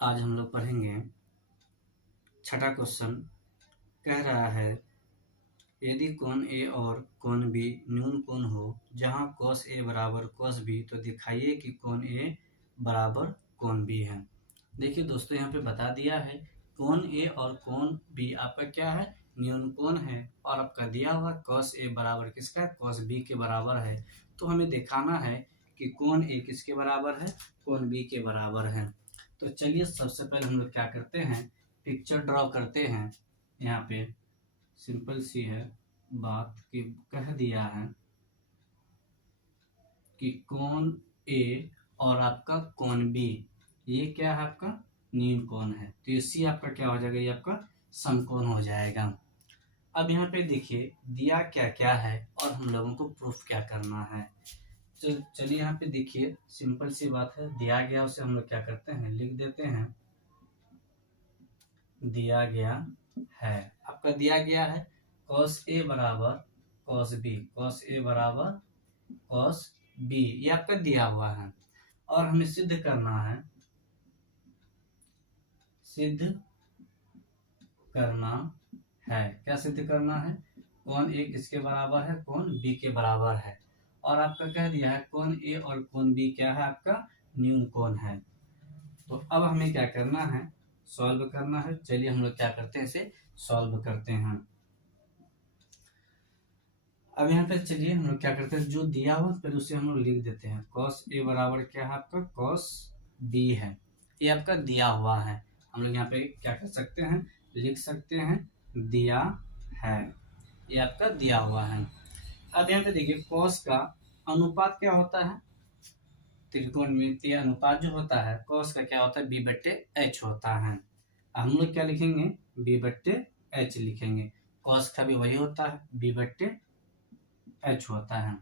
आज हम लोग पढ़ेंगे छठा क्वेश्चन। कह रहा है यदि कोण ए और कोण बी न्यून कोण हो जहां cos ए बराबर cos बी तो दिखाइए कि कोण ए बराबर कोण बी है। देखिए दोस्तों, यहाँ पे बता दिया है कोण ए और कोण बी आपका क्या है, न्यून कोण है, और आपका दिया हुआ cos ए बराबर किसका है, cos बी के बराबर है। तो हमें दिखाना है कि कोण ए किसके बराबर है, कोण बी के बराबर है। तो चलिए सबसे पहले हम लोग क्या करते हैं, पिक्चर ड्रॉ करते हैं। यहाँ पे सिंपल सी है बात कि कह दिया है कि कोण ए और आपका कोण बी ये क्या है, आपका न्यून कोण है, तो ये सी आपका क्या हो जाएगा, ये आपका समकोण हो जाएगा। अब यहाँ पे देखिए दिया क्या क्या है और हम लोगों को प्रूफ क्या करना है। तो चलिए यहाँ पे देखिए सिंपल सी बात है, दिया गया उसे हम लोग क्या करते हैं, लिख देते हैं। दिया गया है, आपका दिया गया है cos ए बराबर cos बी, cos ए बराबर cos बी, ये आपका दिया हुआ है। और हमें सिद्ध करना है, सिद्ध करना है, क्या सिद्ध करना है, कोण ए किसके बराबर है, कोण बी के बराबर है। और आपका कह दिया है कोण ए और कोण बी क्या है, आपका न्यून कोण है। तो अब हमें क्या करना है, सॉल्व करना है। चलिए हम लोग क्या करते हैं, इसे सॉल्व करते हैं। अब यहाँ पे चलिए हम लोग क्या करते हैं, जो दिया हुआ फिर उसे हम लोग लिख देते हैं। cos ए बराबर क्या है, आपका cos बी है, ये आपका दिया हुआ है। हम लोग यहाँ पे क्या कर सकते हैं, लिख सकते हैं दिया है, ये आपका दिया हुआ है। अब यहाँ पे देखिए cos का अनुपात क्या होता है, त्रिकोणमितीय अनुपात जो होता है cos का क्या होता है, b बट्टे h होता है। हम लोग क्या लिखेंगे, b बट्टे h लिखेंगे। cos का भी वही होता है, b बट्टे h होता है।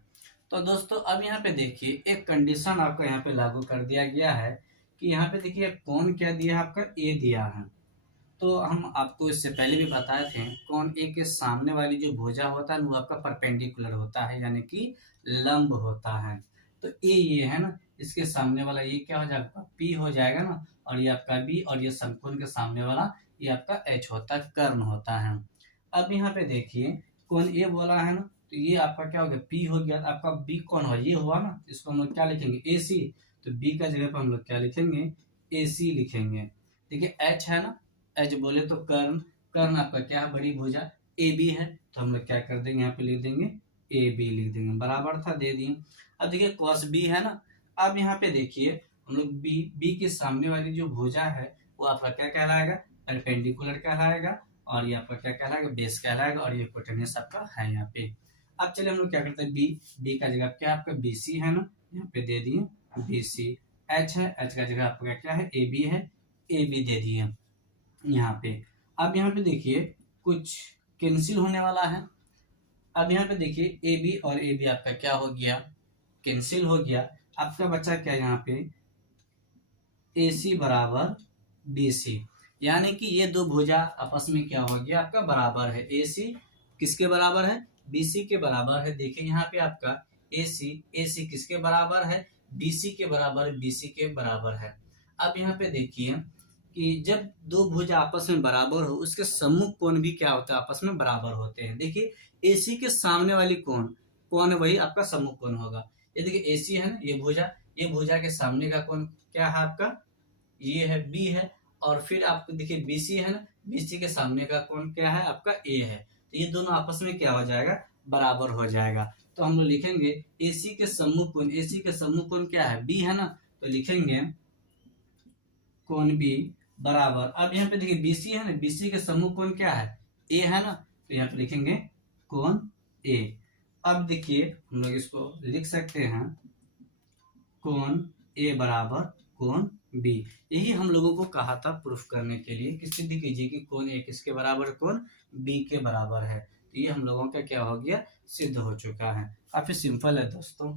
तो दोस्तों अब यहाँ पे देखिए एक कंडीशन आपको यहाँ पे लागू कर दिया गया है कि यहाँ पे देखिए कोण क्या दिया है, आपका a दिया है। तो हम आपको इससे पहले भी बताए थे कोण ए के सामने वाली जो भुजा होता है वो आपका परपेंडिकुलर होता है, यानी कि लंब होता है। तो ए ये है ना, इसके सामने वाला ये क्या हो जाएगा, पी हो जाएगा ना, और ये आपका बी, और ये समकोण के सामने वाला ये आपका एच होता है, कर्ण होता है। अब यहाँ पे देखिए कोण ए बोला है ना, तो ये आपका क्या हो गया, पी हो गया, आपका बी कौन हो, ये हुआ ना, इसको हम लोग क्या लिखेंगे, ए सी। तो बी का जगह पर हम लोग क्या लिखेंगे, ए सी लिखेंगे। देखिए एच है ना, एच बोले तो कर्ण, कर्ण आपका क्या है, बड़ी भुजा, ए बी है, तो हम लोग क्या कर देंगे, यहाँ पे लिख देंगे ए बी लिख देंगे, बराबर था, दे दिए। अब देखिए cos बी है ना, अब यहाँ पे देखिए हम लोग बी के सामने वाली जो भुजा है वो आपका क्या कहलाएगा, परपेंडिकुलर कहलाएगा, और ये आपका क्या कहलाएगा, बेस कहलाएगा, और ये हिपोटेन्यूस आपका है यहाँ पे। अब चलिए हम लोग क्या करते हैं, बी का जगह क्या आपका बी सी है ना, यहाँ पे दे दिए बी सी। एच है, एच का जगह आपका क्या है, ए बी है, ए बी दे दिए यहाँ पे। अब यहाँ पे देखिए कुछ कैंसिल होने वाला है। अब यहाँ पे देखिए ए बी और ए बी आपका क्या हो गया, कैंसिल हो गया। आपका बचा क्या यहाँ पे, ए सी बराबर बी सी, यानी कि ये दो भुजा आपस में क्या हो गया, आपका बराबर है। ए सी किसके बराबर है, बी सी के बराबर है। देखिए यहाँ पे आपका ए सी किसके बराबर है, बी सी के बराबर, बी सी के बराबर है। अब यहाँ पे देखिए कि जब दो भुजा आपस में बराबर हो उसके सम्मुख कोण भी क्या होता है, आपस में बराबर होते हैं। देखिए एसी के सामने वाली कोण कौन है, वही आपका सम्मुख कोण होगा। ये देखिए एसी है ना, ये भुजा के सामने का कोण क्या है, आपका ये है बी है, और फिर आपको देखिए बीसी है ना, बीसी के सामने का कोण क्या है, आपका ए है। तो ये दोनों आपस में क्या हो जाएगा, बराबर हो जाएगा। तो हम लोग लिखेंगे एसी के सम्मुख कोण, एसी के सम्मुख कोण क्या है, बी है ना, तो लिखेंगे कोण बी बराबर। अब यहाँ पे देखिए बीसी है ना, बीसी के सम्मुख कोण क्या है, ए है ना, तो यहाँ पे लिखेंगे कोण ए। अब देखिए हम लोग इसको लिख सकते हैं कोण ए बराबर कोण बी। यही हम लोगों को कहा था प्रूफ करने के लिए कि सिद्ध कीजिए कि कोण ए किसके बराबर, कोण बी के बराबर है। तो ये हम लोगों का क्या हो गया, सिद्ध हो चुका है। काफी सिंपल है दोस्तों।